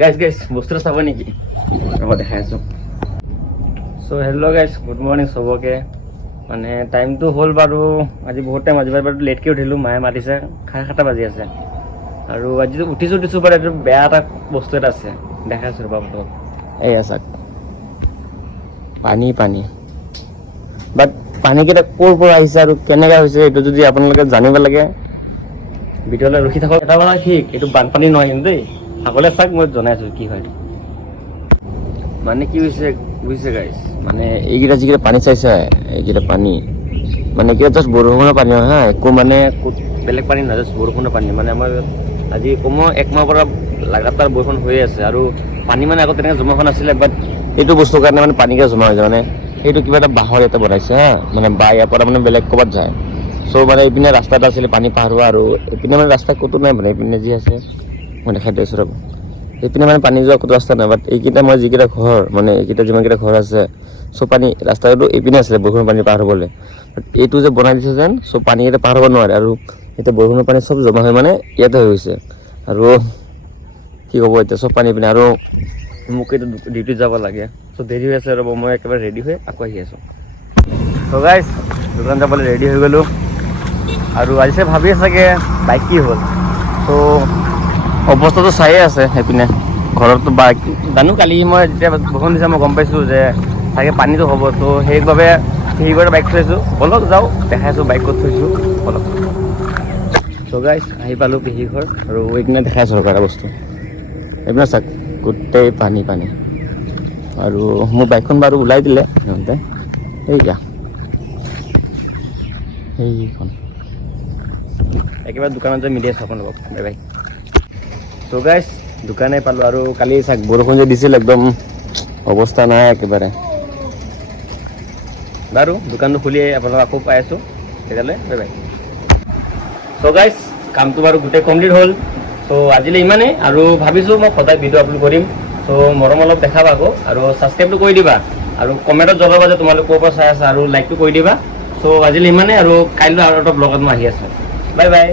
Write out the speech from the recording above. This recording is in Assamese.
গাইজ বস্তুটো চাব নেকি? ৰ'ব দেখাই আছোঁ। চ' হেল্ল' গাইজ, গুড মৰ্ণিং চবকে। মানে টাইমটো হ'ল বাৰু আজি বহুত টাইম, আজি বাৰু লেটকৈ উঠিলোঁ, মায়ে মাতিছে, 7:30 বাজি আছে। আৰু আজি উঠিছোঁ বাৰু এইটো বেয়া এটা বস্তু এটা আছে, দেখাই আছোঁ ৰ'বা আপোনালোকক। এয়া চাওক, পানী বাট পানীকেইটা ক'ৰ পৰা আহিছে আৰু কেনেকৈ হৈছে এইটো যদি আপোনালোকে জানিব লাগে ভিডিঅ'লৈ ৰখি থাকক। এটা কথা ঠিক, এইটো বানপানী নহয় কিন্তু দেই, আগলৈ চাওক মই জনাইছোঁ কি হয়। মানে কি হৈছে বুজিছে গাইজ, মানে এইকেইটা যিকেইটা পানী চাইছে, এইকেইটা পানী মানে এইকেইটা জাষ্ট বৰষুণৰ পানী হয় হা, একো মানে বেলেগ পানী নহয়, জাষ্ট বৰষুণৰ পানী। মানে আমাৰ আজি কমেও 1 মাহৰ পৰা লাগাতাৰ বৰষুণ হৈয়ে আছে আৰু পানী মানে আগত তেনেকৈ জমা হোৱা নাছিলে, বাট এইটো বস্তুৰ কাৰণে মানে পানীকে জমা হৈ যায়। মানে সেইটো কিবা এটা বাঁহৰ ইয়াতে বনাইছে হা, মানে বাঁহ ইয়াৰ পৰা মানে বেলেগ ক'ৰবাত যায়। চ' মানে এইপিনে ৰাস্তা এটা আছিলে পানী পাৰ হোৱা, আৰু এইপিনে মানে ৰাস্তা ক'তো নাই, মানে এইপিনে যি আছে মই দেখাই দি আছোঁ ৰ'ব। এইপিনে মানে পানী যোৱা ক'তো ৰাস্তা নাই, বাট এইকেইটা মই যিকেইটা ঘৰ, মানে এইকেইটা যিমানকেইটা ঘৰ আছে চ' পানী ৰাস্তাটো এইপিনে আছিলে বৰষুণৰ পানী পাৰ হ'বলৈ। বাট এইটো যে বনাই দিছে যেন, চ' পানী ইয়াতে পাৰ হ'ব নোৱাৰে, আৰু এতিয়া বৰষুণৰ পানী চব জমা হৈ মানে ইয়াতে হৈ গৈছে। আৰু কি ক'ব এতিয়া, চব পানী পিনে, আৰু মোক এতিয়া ডিউটিত যাব লাগে। চ' দেৰি হৈ আছে ৰ'ব, মই একেবাৰে ৰেডি হৈ আকৌ আহি আছোঁ। চ' গাইজ দোকান যাবলৈ ৰেডি হৈ গ'লোঁ, আৰু আজি ভাবি চাগে বাইক কি হ'ল। চ' অৱস্থাটো চায়ে আছে সেইপিনে ঘৰতো বাইক, জানো কালি মই যেতিয়া বৰষুণ দিছে মই গম পাইছোঁ যে চাগে পানীটো হ'ব, তো সেইবাবে পেহীঘৰতে বাইক থৈছোঁ। বলক যাওঁ, দেখাইছোঁ বাইক ক'ত থৈছোঁ, বলক। চ' গাইজ আহি পালোঁ পেহীঘৰ, আৰু এইপিনে দেখাইছোঁ ৰ'বা এটা বস্তু, এইপিনে চাওক গোটেই পানী। আৰু মোৰ বাইকখন বাৰু ওলাই দিলে সিহঁতে, এইয়া সেইখন একেবাৰে দোকানত যে মিলি আছোঁ আপোনালোকক, বাই বাই। চ' গাইজ দোকানে পালোঁ, আৰু কালি চাওক বৰষুণ যে দিছিল, একদম অৱস্থা নাই একেবাৰে। বাৰু দোকানটো খুলি আপোনালোকক আকৌ পাই আছোঁ, তেতিয়াহ'লে বাই বাই। চ' গাইজ কামটো বাৰু গোটেই কমপ্লিট হ'ল। চ' আজিলৈ ইমানেই, আৰু ভাবিছোঁ মই সদায় ভিডিঅ' আপলোড কৰিম। চ' মৰম অলপ দেখাবা আকৌ, আৰু ছাবস্ক্ৰাইবটো কৰি দিবা, আৰু কমেণ্টত জনাবা যে তোমালোক ক'ৰ পৰা চাই আছা, আৰু লাইকটো কৰি দিবা। চ' আজিলৈ ইমানেই, আৰু কাইলৈ আৰু এটা ব্লগত মই আহি আছোঁ। Bye bye.